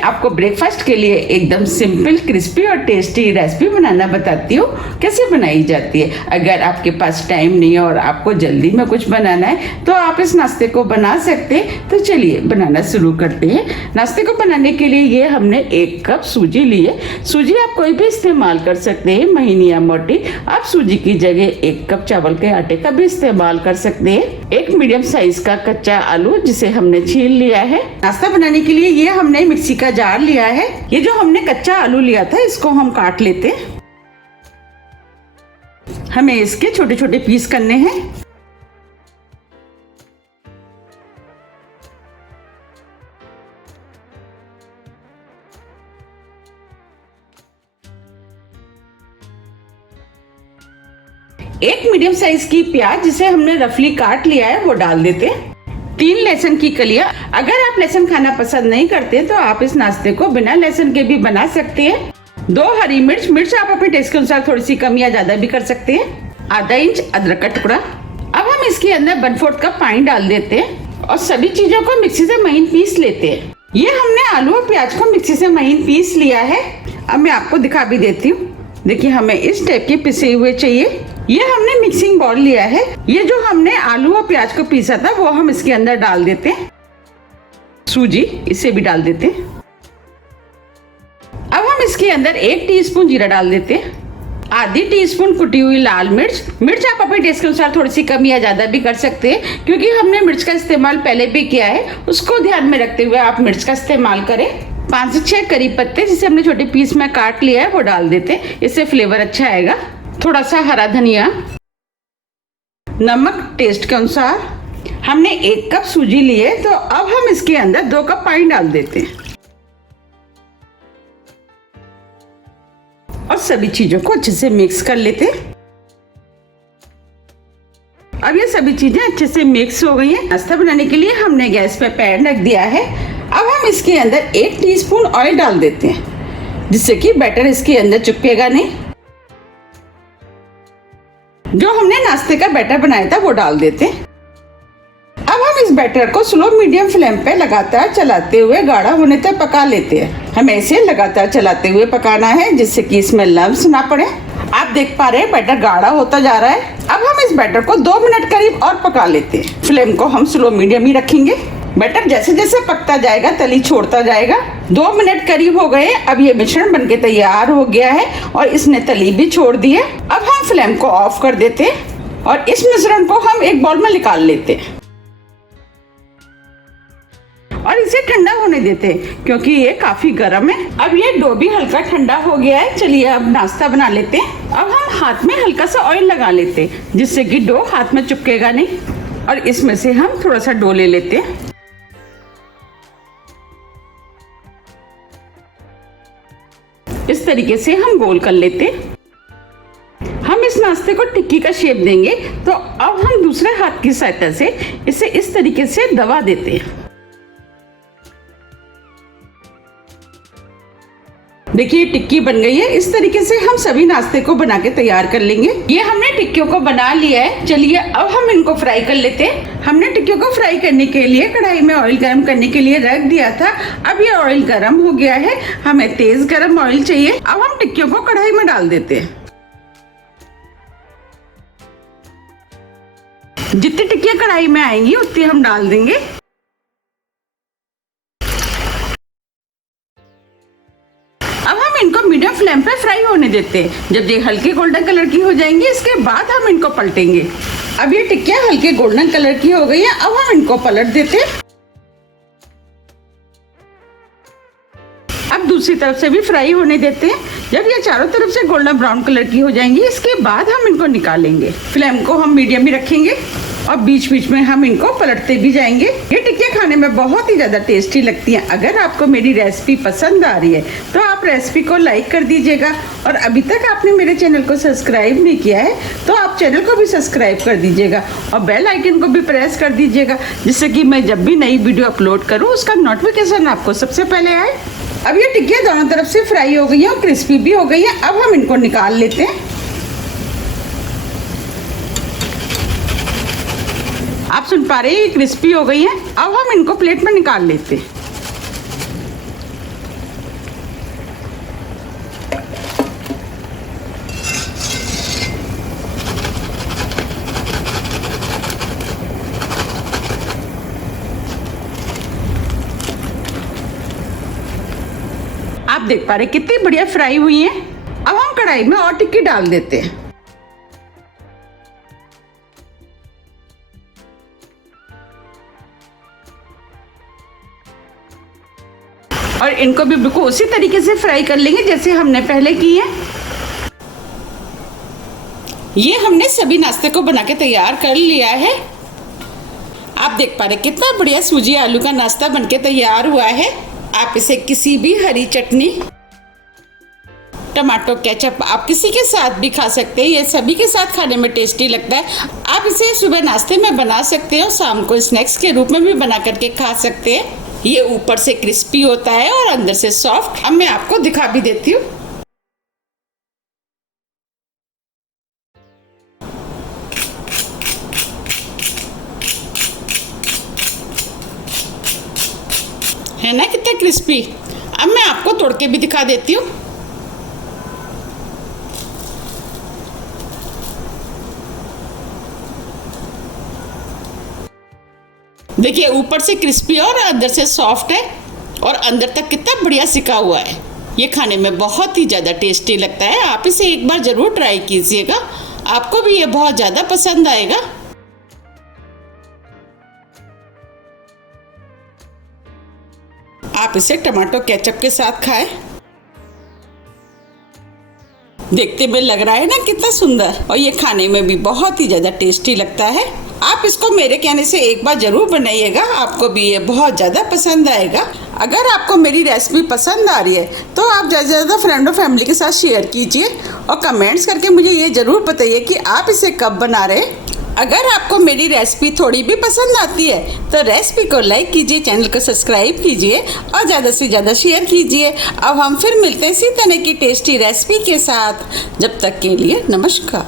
आपको ब्रेकफास्ट के लिए एकदम सिंपल, क्रिस्पी और टेस्टी रेसिपी बनाना बताती हूँ कैसे बनाई जाती है। अगर आपके पास टाइम नहीं है और आपको जल्दी में कुछ बनाना है तो आप इस नाश्ते को बना सकते हैं। तो चलिए बनाना शुरू करते हैं। नाश्ते को बनाने के लिए ये हमने 1 कप सूजी ली है। सूजी आप कोई भी इस्तेमाल कर सकते हैं, महीनी या मोटी। आप सूजी की जगह 1 कप चावल के आटे का भी इस्तेमाल कर सकते हैं। 1 मीडियम साइज का कच्चा आलू जिसे हमने छील लिया है। नाश्ता बनाने के लिए ये हमने मिक्सी का जार लिया है। ये जो हमने कच्चा आलू लिया था इसको हम काट लेते हैं। हमें इसके छोटे छोटे पीस करने हैं। एक मीडियम साइज की प्याज जिसे हमने रफली काट लिया है वो डाल देते हैं। 3 लहसुन की कलियां। अगर आप लहसुन खाना पसंद नहीं करते तो आप इस नाश्ते को बिना लहसुन के भी बना सकते हैं। 2 हरी मिर्च आप अपने टेस्ट के अनुसार थोड़ी सी कम या ज्यादा भी कर सकते हैं। आधा इंच अदरक का टुकड़ा। अब हम इसके अंदर 1/4 कप पानी डाल देते हैं और सभी चीजों को मिक्सी से महीन पीस लेते हैं। ये हमने आलू और प्याज को मिक्सी से महीन पीस लिया है। अब मैं आपको दिखा भी देती हूँ। देखिए हमें इस टाइप के पिसे हुए चाहिए। ये हमने मिक्सिंग बाउल लिया है। ये जो हमने आलू और प्याज को पीसा था वो हम इसके अंदर डाल देते हैं। सूजी इसे भी डाल देते हैं। अब हम इसके अंदर 1 टीस्पून जीरा डाल देते हैं। आधी टीस्पून कुटी हुई लाल मिर्च आप अपने टेस्ट के अनुसार थोड़ी सी कम या ज्यादा भी कर सकते हैं, क्योंकि हमने मिर्च का इस्तेमाल पहले भी किया है। उसको ध्यान में रखते हुए आप मिर्च का इस्तेमाल करें। 5 से 6 करी पत्ते जिसे हमने छोटे पीस में काट लिया है वो डाल देते हैं। इससे फ्लेवर अच्छा आएगा। थोड़ा सा हरा धनिया, नमक टेस्ट के अनुसार। हमने 1 कप सूजी लिए तो अब हम इसके अंदर 2 कप पानी डाल देते हैं और सभी चीजों को अच्छे से मिक्स कर लेते हैं। अब ये सभी चीजें अच्छे से मिक्स हो गई हैं। नाश्ता बनाने के लिए हमने गैस पे पैन रख दिया है। अब हम इसके अंदर 1 टीस्पून ऑयल डाल देते हैं, जिससे कि बैटर इसके अंदर चिपकेगा नहीं। जो हमने नाश्ते का बैटर बनाया था वो डाल देते हैं। अब हम इस बैटर को स्लो मीडियम फ्लेम पे लगातार चलाते हुए गाढ़ा होने तक पका लेते हैं। हमें इसे लगातार चलाते हुए पकाना है, जिससे कि इसमें लम्स ना पड़े। आप देख पा रहे हैं बैटर गाढ़ा होता जा रहा है। अब हम इस बैटर को 2 मिनट करीब और पका लेते हैं। फ्लेम को हम स्लो मीडियम ही रखेंगे। बैटर जैसे जैसे पकता जाएगा तली छोड़ता जाएगा। 2 मिनट करीब हो गए। अब ये मिश्रण बनके तैयार हो गया है और इसने तली भी छोड़ दी है। अब हम फ्लेम को ऑफ कर देते हैं और इस मिश्रण को हम एक बाउल में निकाल लेते हैं और इसे ठंडा होने देते हैं, क्योंकि ये काफी गर्म है। अब ये डो भी हल्का ठंडा हो गया है। चलिए अब नाश्ता बना लेते हैं। अब हम हाथ में हल्का सा ऑयल लगा लेते हैं, जिससे कि डो हाथ में चिपकेगा नहीं। और इसमें से हम थोड़ा सा डो ले लेते हैं। इस तरीके से हम गोल कर लेते हैं। हम इस नाश्ते को टिक्की का शेप देंगे, तो अब हम दूसरे हाथ की सहायता से इसे इस तरीके से दबा देते हैं। देखिए टिक्की बन गई है। इस तरीके से हम सभी नाश्ते को बना के तैयार कर लेंगे। ये हमने टिक्कियों को बना लिया है। चलिए अब हम इनको फ्राई कर लेते हैं। हमने टिक्कियों को फ्राई करने के लिए कढ़ाई में ऑयल गर्म करने के लिए रख दिया था। अब ये ऑयल गर्म हो गया है। हमें तेज गर्म ऑयल चाहिए। अब हम टिक्कियों को कढ़ाई में डाल देते हैं। जितनी टिक्कियां कढ़ाई में आएंगी उतनी हम डाल देंगे। अब हम इनको मीडियम फ्लेम पे फ्राई होने देते हैं। जब ये हल्के गोल्डन कलर की हो जाएंगी इसके बाद हम इनको पलटेंगे। अब ये टिक्कियां हल्के गोल्डन कलर की हो गई है। अब हम इनको पलट देते हैं। अब दूसरी तरफ से भी फ्राई होने देते हैं। जब ये चारों तरफ से गोल्डन ब्राउन कलर की हो जाएंगी इसके बाद हम इनको निकालेंगे। फ्लेम को हम मीडियम ही रखेंगे और बीच बीच में हम इनको पलटते भी जाएंगे। ये टिक्कियां खाने में बहुत ही ज़्यादा टेस्टी लगती हैं। अगर आपको मेरी रेसिपी पसंद आ रही है तो आप रेसिपी को लाइक कर दीजिएगा। और अभी तक आपने मेरे चैनल को सब्सक्राइब नहीं किया है तो आप चैनल को भी सब्सक्राइब कर दीजिएगा और बेल आइकन को भी प्रेस कर दीजिएगा, जिससे कि मैं जब भी नई वीडियो अपलोड करूँ उसका नोटिफिकेशन आपको सबसे पहले आए। अब ये टिक्कियां दोनों तरफ से फ्राई हो गई हैं और क्रिस्पी भी हो गई हैं। अब हम इनको निकाल लेते हैं। आप सुन पा रहे हैं ये क्रिस्पी हो गई हैं। अब हम इनको प्लेट में निकाल लेते हैं। आप देख पा रहे कितनी बढ़िया फ्राई हुई हैं। अब हम कढ़ाई में और टिक्की डाल देते हैं। और इनको भी बिल्कुल उसी तरीके से फ्राई कर लेंगे जैसे हमने पहले की है। ये हमने सभी नाश्ते को बना के तैयार कर लिया है। आप देख पा रहे कितना बढ़िया सूजी आलू का नाश्ता बनके तैयार हुआ है। आप इसे किसी भी हरी चटनी, टमाटो केचप, आप किसी के साथ भी खा सकते हैं। ये सभी के साथ खाने में टेस्टी लगता है। आप इसे सुबह नाश्ते में बना सकते हो, शाम को स्नैक्स के रूप में भी बना करके खा सकते हैं। ये ऊपर से क्रिस्पी होता है और अंदर से सॉफ्ट। अब मैं आपको दिखा भी देती हूँ। है ना कितना क्रिस्पी। अब मैं आपको तोड़ के भी दिखा देती हूँ। देखिए ऊपर से क्रिस्पी और अंदर से सॉफ्ट है और अंदर तक कितना बढ़िया सिका हुआ है। ये खाने में बहुत ही ज़्यादा टेस्टी लगता है। आप इसे एक बार ज़रूर ट्राई कीजिएगा, आपको भी ये बहुत ज़्यादा पसंद आएगा। आप इसे टमाटो केचप के साथ खाएं। देखते में लग रहा है ना कितना सुंदर, और ये खाने में भी बहुत ही ज़्यादा टेस्टी लगता है। आप इसको मेरे कहने से एक बार ज़रूर बनाइएगा, आपको भी ये बहुत ज़्यादा पसंद आएगा। अगर आपको मेरी रेसिपी पसंद आ रही है तो आप ज़्यादा से ज़्यादा फ्रेंड और फैमिली के साथ शेयर कीजिए और कमेंट्स करके मुझे ये ज़रूर बताइए कि आप इसे कब बना रहे हैं। अगर आपको मेरी रेसिपी थोड़ी भी पसंद आती है तो रेसिपी को लाइक कीजिए, चैनल को सब्सक्राइब कीजिए और ज़्यादा से ज़्यादा शेयर कीजिए। अब हम फिर मिलते हैं इसी तरह की टेस्टी रेसिपी के साथ। जब तक के लिए नमस्कार।